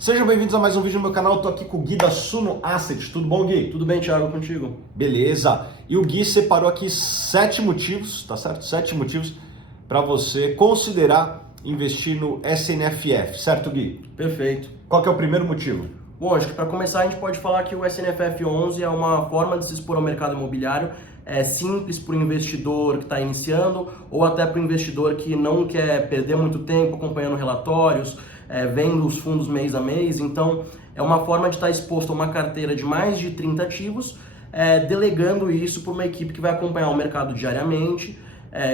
Sejam bem-vindos a mais um vídeo no meu canal. Estou aqui com o Gui da Suno Asset. Tudo bom, Gui? Tudo bem, Thiago, contigo? Beleza. E o Gui separou aqui 7 motivos, tá certo? 7 motivos para você considerar investir no SNFF, certo, Gui? Perfeito. Qual que é o primeiro motivo? Bom, acho que para começar a gente pode falar que o SNFF 11 é uma forma de se expor ao mercado imobiliário simples para o investidor que está iniciando ou até para o investidor que não quer perder muito tempo acompanhando relatórios, vendo os fundos mês a mês. Então, é uma forma de estar exposto a uma carteira de mais de 30 ativos, delegando isso para uma equipe que vai acompanhar o mercado diariamente,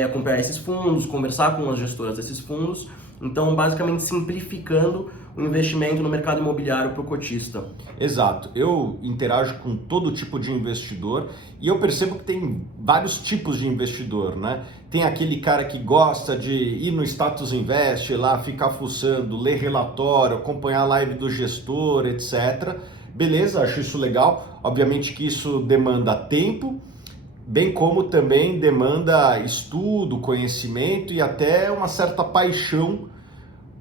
acompanhar esses fundos, conversar com as gestoras desses fundos. Então, basicamente simplificando o investimento no mercado imobiliário para o cotista. Exato. Eu interajo com todo tipo de investidor e eu percebo que tem vários tipos de investidor, né? Tem aquele cara que gosta de ir no Status Invest, lá ficar fuçando, ler relatório, acompanhar a live do gestor, etc. Beleza, acho isso legal. Obviamente que isso demanda tempo, bem como também demanda estudo, conhecimento e até uma certa paixão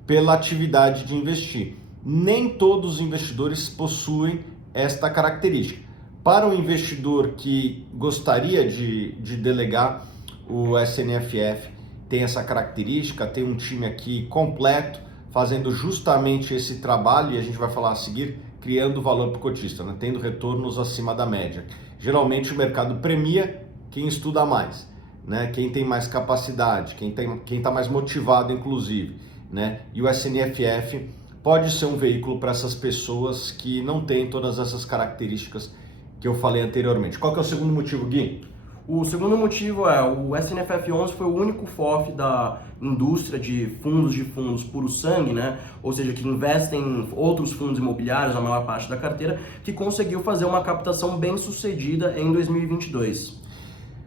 pela atividade de investir. Nem todos os investidores possuem esta característica. Para um investidor que gostaria de delegar o SNFF, tem essa característica, tem um time aqui completo, fazendo justamente esse trabalho, e a gente vai falar a seguir, criando valor para o cotista, né? Tendo retornos acima da média. Geralmente o mercado premia quem estuda mais, né? Quem tem mais capacidade, quem está mais motivado, inclusive, né? E o SNFF pode ser um veículo para essas pessoas que não têm todas essas características que eu falei anteriormente. Qual que é o segundo motivo, Gui? O segundo motivo é o SNFF 11 foi o único FOF da indústria de fundos puro sangue, né? Ou seja, que investem em outros fundos imobiliários, a maior parte da carteira, que conseguiu fazer uma captação bem sucedida em 2022.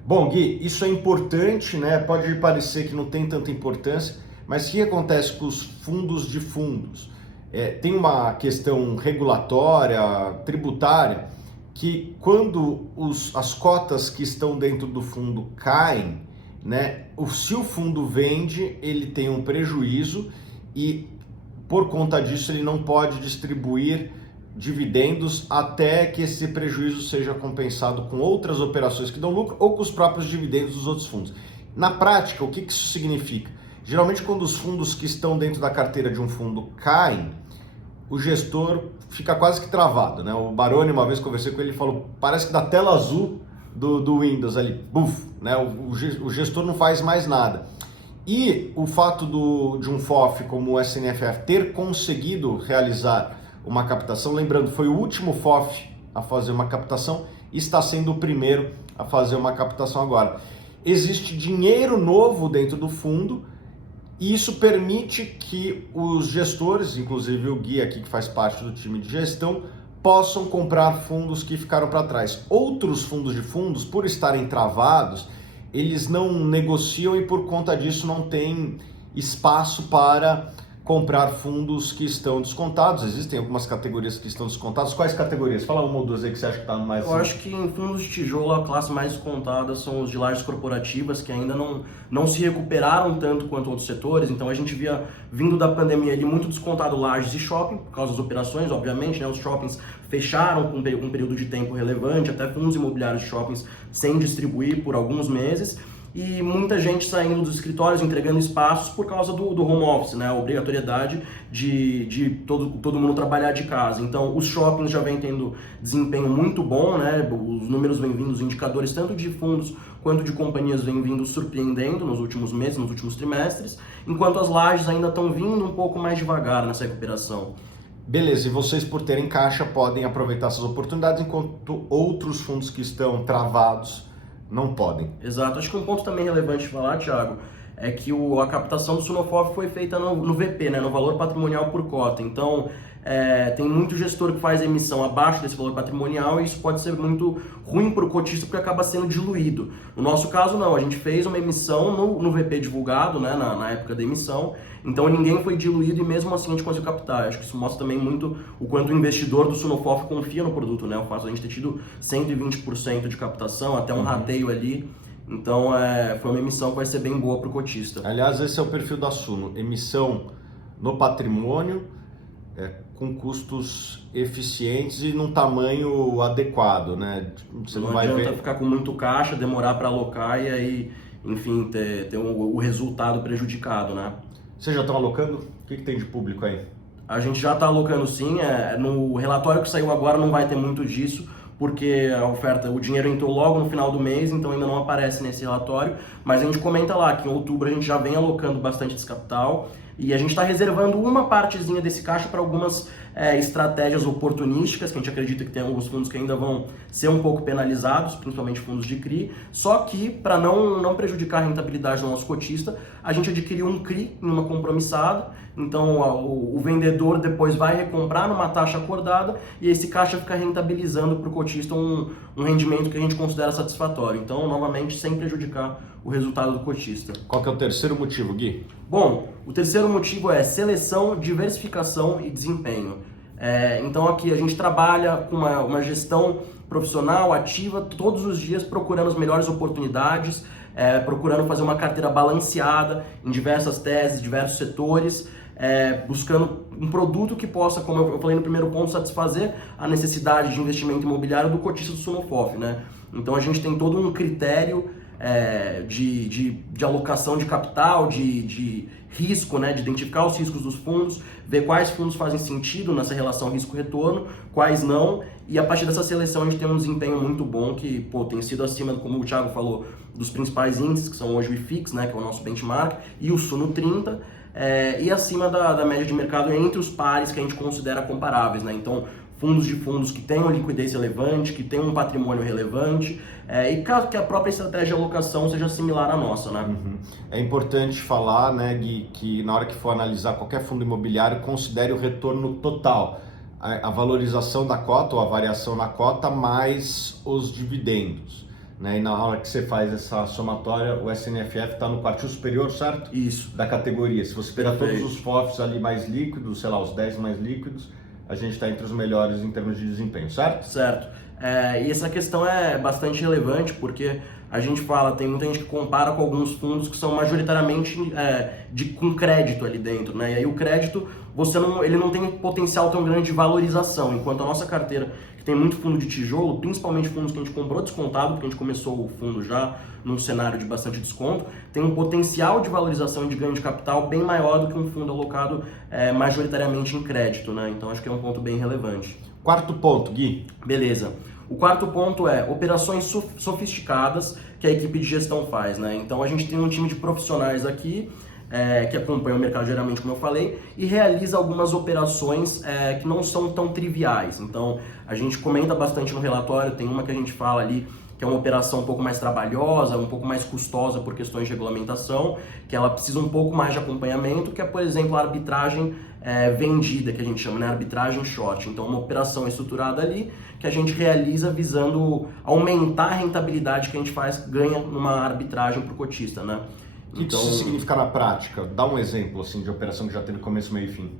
Bom, Gui, isso é importante, né? Pode parecer que não tem tanta importância, mas o que acontece com os fundos de fundos? Tem uma questão regulatória, tributária, que quando as cotas que estão dentro do fundo caem, né? Se o fundo vende, ele tem um prejuízo e, por conta disso, ele não pode distribuir dividendos até que esse prejuízo seja compensado com outras operações que dão lucro ou com os próprios dividendos dos outros fundos. Na prática, o que isso significa? Geralmente, quando os fundos que estão dentro da carteira de um fundo caem, o gestor fica quase que travado, né? O Baroni, uma vez conversei com ele, falou, parece que da tela azul do Windows ali, buf, né? O gestor não faz mais nada. E o fato de um FOF como o SNFF ter conseguido realizar uma captação, lembrando, foi o último FOF a fazer uma captação e está sendo o primeiro a fazer uma captação agora. Existe dinheiro novo dentro do fundo e isso permite que os gestores, inclusive o Gui aqui que faz parte do time de gestão, possam comprar fundos que ficaram para trás. Outros fundos de fundos, por estarem travados, eles não negociam e por conta disso não tem espaço para comprar fundos que estão descontados. Existem algumas categorias que estão descontadas. Quais categorias? Fala uma ou duas aí que você acha que está mais... Eu acho que em fundos de tijolo a classe mais descontada são os de lajes corporativas, que ainda não se recuperaram tanto quanto outros setores. Então a gente via, vindo da pandemia, ali muito descontado lajes e shopping, por causa das operações, obviamente, né? Os shoppings fecharam com um período de tempo relevante, até fundos imobiliários de shoppings sem distribuir por alguns meses. E muita gente saindo dos escritórios, entregando espaços por causa do home office, né? A obrigatoriedade de todo mundo trabalhar de casa. Então, os shoppings já vêm tendo desempenho muito bom, né? Os números vêm vindo, os indicadores tanto de fundos quanto de companhias vêm vindo surpreendendo nos últimos meses, nos últimos trimestres, enquanto as lajes ainda estão vindo um pouco mais devagar nessa recuperação. Beleza, e vocês por terem caixa podem aproveitar essas oportunidades, enquanto outros fundos que estão travados não podem. Exato. Acho que um ponto também relevante de falar, Thiago, é que a captação do Sunofof foi feita no VP, né, no valor patrimonial por cota. Então, tem muito gestor que faz emissão abaixo desse valor patrimonial e isso pode ser muito ruim para o cotista porque acaba sendo diluído. No nosso caso, não. A gente fez uma emissão no VP divulgado, né, na época da emissão, então ninguém foi diluído e mesmo assim a gente conseguiu captar. Acho que isso mostra também muito o quanto o investidor do Sunofof confia no produto, né? O fato de a gente ter tido 120% de captação, até um rateio ali. Então, foi uma emissão que vai ser bem boa para o cotista. Aliás, esse é o perfil da Suno, emissão no patrimônio, com custos eficientes e num tamanho adequado, né? Você não adianta ficar com muito caixa, demorar para alocar e aí, enfim, ter o resultado prejudicado, né? Vocês já estão alocando? O que tem de público aí? A gente já está alocando sim, no relatório que saiu agora não vai ter muito disso, porque a oferta, o dinheiro entrou logo no final do mês, então ainda não aparece nesse relatório, mas a gente comenta lá que em outubro a gente já vem alocando bastante desse capital e a gente está reservando uma partezinha desse caixa para algumas estratégias oportunísticas, que a gente acredita que tem alguns fundos que ainda vão ser um pouco penalizados, principalmente fundos de CRI, só que para não prejudicar a rentabilidade do nosso cotista, a gente adquiriu um CRI em uma compromissada, então o vendedor depois vai recomprar numa taxa acordada e esse caixa fica rentabilizando para o cotista um rendimento que a gente considera satisfatório. Então, novamente, sem prejudicar o resultado do cotista. Qual que é o terceiro motivo, Gui? Bom, o terceiro motivo é seleção, diversificação e desempenho. Então aqui a gente trabalha com uma gestão profissional ativa todos os dias procurando as melhores oportunidades, procurando fazer uma carteira balanceada em diversas teses, diversos setores, buscando um produto que possa, como eu falei no primeiro ponto, satisfazer a necessidade de investimento imobiliário do cotista do Sunofof, né? Então a gente tem todo um critério de alocação de capital, de risco, né, de identificar os riscos dos fundos, ver quais fundos fazem sentido nessa relação risco-retorno, quais não, e a partir dessa seleção a gente tem um desempenho muito bom que tem sido acima, como o Thiago falou, dos principais índices, que são hoje o IFIX, né, que é o nosso benchmark, e o Suno 30, e acima da média de mercado entre os pares que a gente considera comparáveis, né? Então, fundos que tenham liquidez relevante, que tenham um patrimônio relevante e que a própria estratégia de alocação seja similar à nossa, né? É importante falar, né, Gui, que na hora que for analisar qualquer fundo imobiliário, considere o retorno total, a valorização da cota ou a variação na cota mais os dividendos, né? E na hora que você faz essa somatória, o SNFF está no quartil superior, certo? Isso. Da categoria. Se você pegar Perfeito. todos os FOFs ali mais líquidos, sei lá, os 10 mais líquidos, a gente está entre os melhores em termos de desempenho, certo? Certo. E essa questão é bastante relevante porque a gente fala, tem muita gente que compara com alguns fundos que são majoritariamente com crédito ali dentro, né? E aí o crédito, ele não tem potencial tão grande de valorização, enquanto a nossa carteira, que tem muito fundo de tijolo, principalmente fundos que a gente comprou descontado, porque a gente começou o fundo já num cenário de bastante desconto, tem um potencial de valorização e de ganho de capital bem maior do que um fundo alocado majoritariamente em crédito, né? Então acho que é um ponto bem relevante. Quarto ponto, Gui. Beleza. O quarto ponto é operações sofisticadas que a equipe de gestão faz, né? Então a gente tem um time de profissionais aqui que acompanha o mercado geralmente, como eu falei, e realiza algumas operações que não são tão triviais. Então a gente comenta bastante no relatório, tem uma que a gente fala ali que é uma operação um pouco mais trabalhosa, um pouco mais custosa por questões de regulamentação, que ela precisa um pouco mais de acompanhamento, que é, por exemplo, a arbitragem vendida, que a gente chama, né? Arbitragem short. Então, uma operação estruturada ali que a gente realiza visando aumentar a rentabilidade que a gente ganha numa arbitragem para o cotista, né? O que isso significa na prática? Dá um exemplo assim, de operação que já teve começo, meio e fim.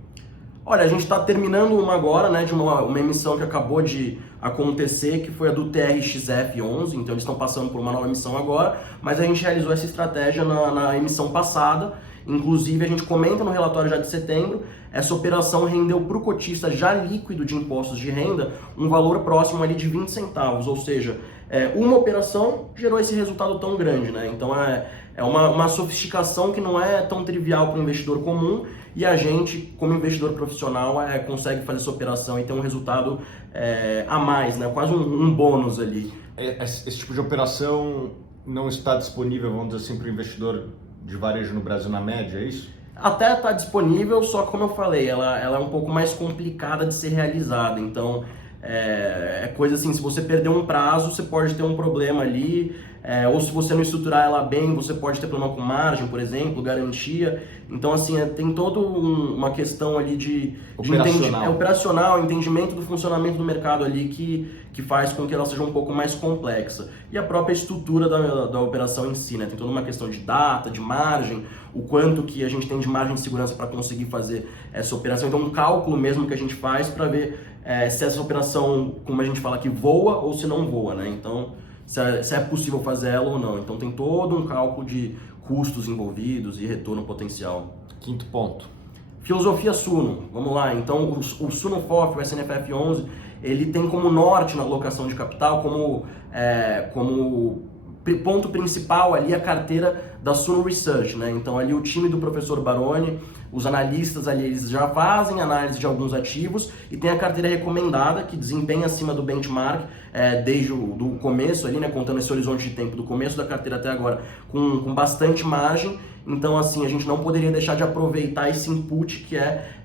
Olha, a gente está terminando uma agora, né, de uma emissão que acabou de acontecer, que foi a do TRXF11, então eles estão passando por uma nova emissão agora, mas a gente realizou essa estratégia na emissão passada, inclusive a gente comenta no relatório já de setembro, essa operação rendeu para o cotista já líquido de impostos de renda um valor próximo ali de 20 centavos, ou seja, uma operação gerou esse resultado tão grande, né? Então é uma sofisticação que não é tão trivial para o investidor comum e a gente, como investidor profissional, consegue fazer essa operação e ter um resultado a mais, né? Quase um bônus ali. Esse tipo de operação não está disponível, vamos dizer assim, para o investidor de varejo no Brasil na média, é isso? Até está disponível, só que como eu falei, ela é um pouco mais complicada de ser realizada, então coisa assim, se você perder um prazo, você pode ter um problema ali, ou se você não estruturar ela bem, você pode ter problema com margem, por exemplo, garantia. Então, assim, tem toda uma questão ali de operacional, entendimento do funcionamento do mercado ali que faz com que ela seja um pouco mais complexa. E a própria estrutura da operação em si, né? Tem toda uma questão de data, de margem, o quanto que a gente tem de margem de segurança para conseguir fazer essa operação. Então, um cálculo mesmo que a gente faz para ver se essa operação, como a gente fala aqui, voa ou se não voa, né? Então, se é possível fazer ela ou não. Então, tem todo um cálculo de custos envolvidos e retorno potencial. Quinto ponto. Filosofia Suno, vamos lá. Então, o Suno FOF, o SNFF 11, ele tem como norte na alocação de capital, como ponto principal ali a carteira da Suno Research, né? Então ali o time do professor Baroni, os analistas ali, eles já fazem análise de alguns ativos e tem a carteira recomendada que desempenha acima do benchmark desde o começo ali, né? Contando esse horizonte de tempo do começo da carteira até agora com bastante margem. Então assim, a gente não poderia deixar de aproveitar esse input que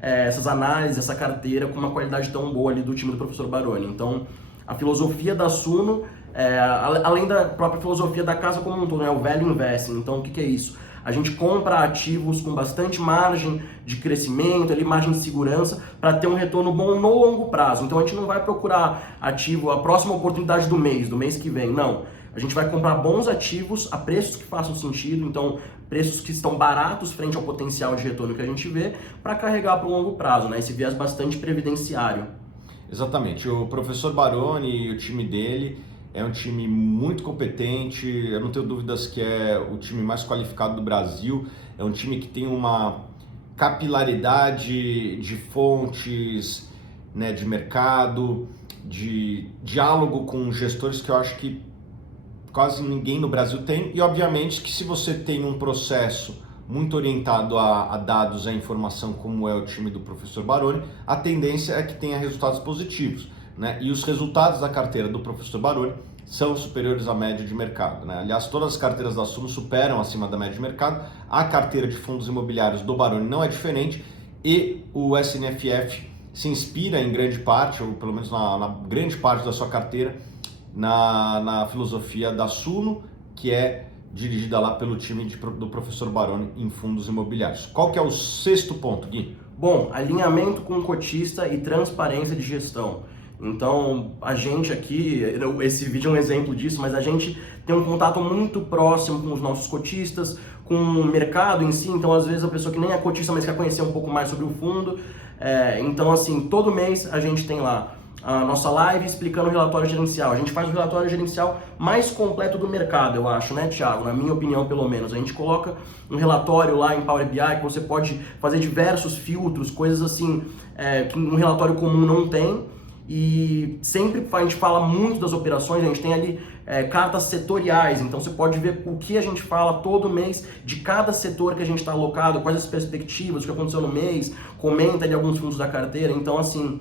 essas análises, essa carteira com uma qualidade tão boa ali do time do professor Baroni. Então a filosofia da Suno, além da própria filosofia da casa como um todo, né? O Value Investing. Então, o que é isso? A gente compra ativos com bastante margem de crescimento, ali, margem de segurança, para ter um retorno bom no longo prazo. Então, a gente não vai procurar ativo, a próxima oportunidade do mês que vem, não. A gente vai comprar bons ativos a preços que façam sentido, então preços que estão baratos frente ao potencial de retorno que a gente vê, para carregar para o longo prazo, né? Esse viés bastante previdenciário. Exatamente. O professor Baroni e o time dele é um time muito competente, eu não tenho dúvidas que é o time mais qualificado do Brasil, é um time que tem uma capilaridade de fontes, né, de mercado, de diálogo com gestores que eu acho que quase ninguém no Brasil tem, e obviamente que se você tem um processo muito orientado a dados, a informação, como é o time do professor Baroni, a tendência é que tenha resultados positivos, né? E os resultados da carteira do professor Baroni são superiores à média de mercado, né? Aliás, todas as carteiras da Suno superam acima da média de mercado, a carteira de fundos imobiliários do Baroni não é diferente, e o SNFF se inspira em grande parte, ou pelo menos na grande parte da sua carteira, na filosofia da Suno, que é dirigida lá pelo time do professor Baroni em fundos imobiliários. Qual que é o sexto ponto, Gui? Bom, alinhamento com o cotista e transparência de gestão. Então, a gente aqui, esse vídeo é um exemplo disso, mas a gente tem um contato muito próximo com os nossos cotistas, com o mercado em si. Então, às vezes, a pessoa que nem é cotista, mas quer conhecer um pouco mais sobre o fundo. Então, assim, todo mês a gente tem lá a nossa live explicando o relatório gerencial. A gente faz o relatório gerencial mais completo do mercado, eu acho, né, Thiago? Na minha opinião, pelo menos. A gente coloca um relatório lá em Power BI que você pode fazer diversos filtros, coisas assim, que um relatório comum não tem. E sempre a gente fala muito das operações, a gente tem ali cartas setoriais, então você pode ver o que a gente fala todo mês de cada setor que a gente está alocado, quais as perspectivas, o que aconteceu no mês, comenta ali alguns fundos da carteira. Então, assim,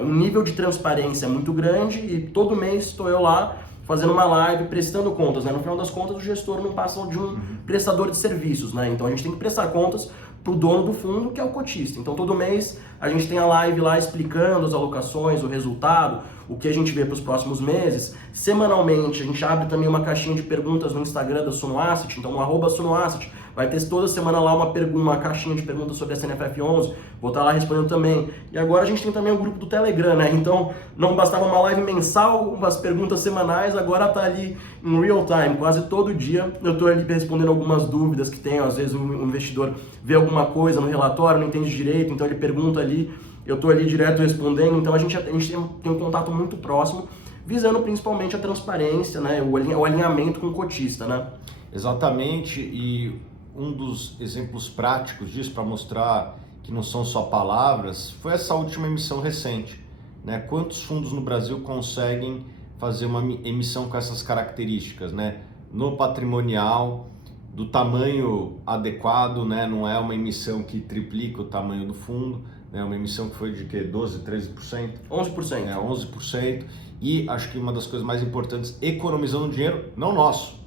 um nível de transparência muito grande, e todo mês estou eu lá fazendo uma live, prestando contas, né? No final das contas, o gestor não passa de um prestador de serviços, né? Então a gente tem que prestar contas para o dono do fundo, que é o cotista. Então todo mês a gente tem a live lá explicando as alocações, o resultado, o que a gente vê para os próximos meses. Semanalmente a gente abre também uma caixinha de perguntas no Instagram da Suno Asset, então no @SunoAsset. Vai ter toda semana lá uma caixinha de perguntas sobre a SNFF 11, vou estar lá respondendo também. E agora a gente tem também o grupo do Telegram, né? Então não bastava uma live mensal, umas perguntas semanais, agora tá ali em real time, quase todo dia eu estou ali respondendo algumas dúvidas que tem. Às vezes um investidor vê alguma coisa no relatório, não entende direito, então ele pergunta ali, eu estou ali direto respondendo. Então a gente tem um contato muito próximo, visando principalmente a transparência, né? O alinhamento com o cotista, né? Exatamente, e um dos exemplos práticos disso, para mostrar que não são só palavras, foi essa última emissão recente, né? Quantos fundos no Brasil conseguem fazer uma emissão com essas características, né? No patrimonial, do tamanho adequado, né? Não é uma emissão que triplica o tamanho do fundo, né? Uma emissão que foi de quê? 12%, 13%? 11%. 11%. E acho que uma das coisas mais importantes, economizando dinheiro, não nosso,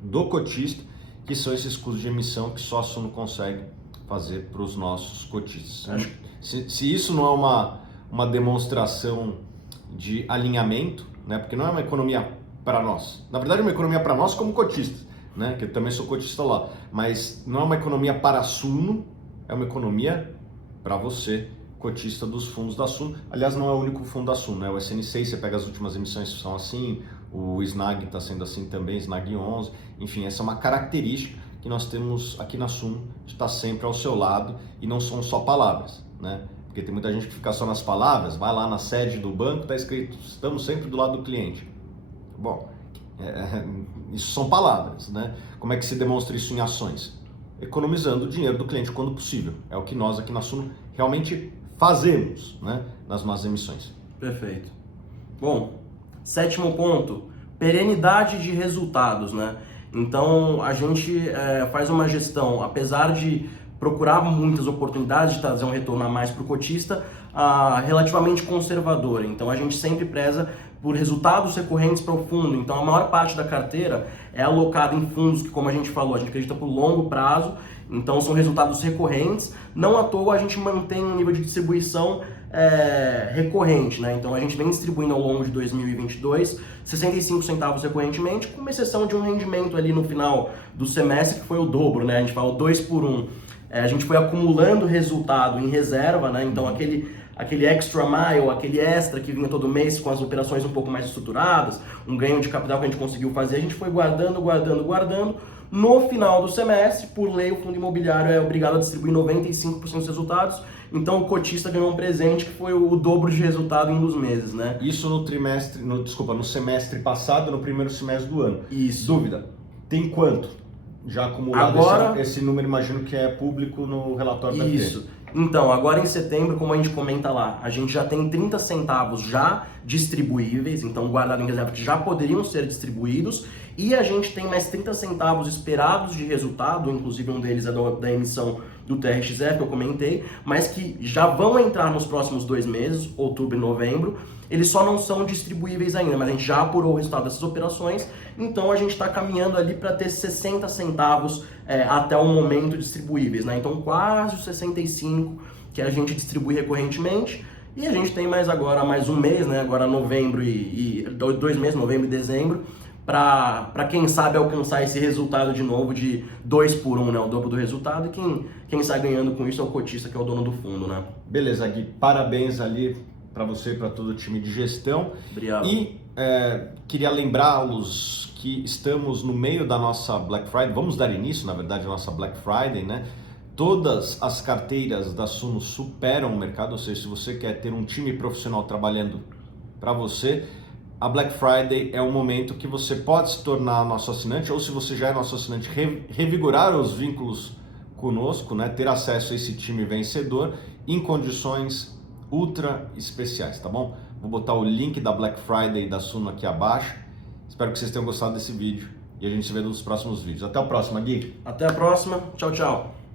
do cotista, que são esses custos de emissão que só a Suno consegue fazer para os nossos cotistas. Acho que se isso não é uma demonstração de alinhamento, né? Porque não é uma economia para nós. Na verdade é uma economia para nós como cotistas, né? Que eu também sou cotista lá. Mas não é uma economia para a Suno, é uma economia para você, cotista dos fundos da Suno. Aliás, não é o único fundo da Suno, né? O SN6, você pega as últimas emissões que são assim, o Snag está sendo assim também, Snag 11, enfim, essa é uma característica que nós temos aqui na Suno, de estar sempre ao seu lado, e não são só palavras, né? Porque tem muita gente que fica só nas palavras, vai lá na sede do banco, está escrito, estamos sempre do lado do cliente. Bom, isso são palavras, né? Como é que se demonstra isso em ações? economizando o dinheiro do cliente quando possível. É o que nós aqui na Suno realmente fazemos, né, nas más emissões. Perfeito. Bom, 7º ponto, perenidade de resultados, né? Então a gente faz uma gestão, apesar de procurar muitas oportunidades de trazer um retorno a mais para o cotista, relativamente conservadora. Então a gente sempre preza por resultados recorrentes para o fundo. Então a maior parte da carteira é alocada em fundos que, como a gente falou, a gente acredita por longo prazo. Então são resultados recorrentes. Não à toa a gente mantém um nível de distribuição recorrente, né? Então a gente vem distribuindo ao longo de 2022 65 centavos recorrentemente, com exceção de um rendimento ali no final do semestre que foi o dobro, né? A gente fala 2 por 1. A gente foi acumulando resultado em reserva, né? Então aquele extra mile, aquele extra que vinha todo mês com as operações um pouco mais estruturadas, um ganho de capital que a gente conseguiu fazer, a gente foi guardando. No final do semestre, por lei, o fundo imobiliário é obrigado a distribuir 95% dos resultados, então o cotista ganhou um presente que foi o dobro de resultado em 2 meses, né? Isso no semestre passado, no primeiro semestre do ano. Isso. Dúvida, tem quanto? Já acumulado agora, esse número, imagino que é público no relatório da FT. Isso. Então, agora em setembro, como a gente comenta lá, a gente já tem 30 centavos já distribuíveis, então guardado em reserva, que já poderiam ser distribuídos, e a gente tem mais 30 centavos esperados de resultado, inclusive um deles é da emissão do TRXF, que eu comentei, mas que já vão entrar nos próximos 2 meses, outubro e novembro. Eles só não são distribuíveis ainda, mas a gente já apurou o resultado dessas operações, então a gente está caminhando ali para ter 60 centavos até o momento distribuíveis, né? Então quase os 65 que a gente distribui recorrentemente, e a gente tem mais um mês, né? Agora novembro e 2 meses, novembro e dezembro, para quem sabe alcançar esse resultado de novo de 2 por 1, né? O dobro do resultado, e quem sai ganhando com isso é o cotista, que é o dono do fundo, né? Beleza, Gui, parabéns ali para você e para todo o time de gestão. Obrigado. E queria lembrá-los que estamos no meio da nossa Black Friday, vamos dar início, na verdade, à nossa Black Friday, né? Todas as carteiras da Suno superam o mercado, ou seja, se você quer ter um time profissional trabalhando para você, a Black Friday é o momento que você pode se tornar nosso assinante, ou se você já é nosso assinante, revigorar os vínculos conosco, né? Ter acesso a esse time vencedor em condições ultra especiais, tá bom? Vou botar o link da Black Friday da Suno aqui abaixo. Espero que vocês tenham gostado desse vídeo e a gente se vê nos próximos vídeos. Até a próxima, Gui. Até a próxima. Tchau, tchau.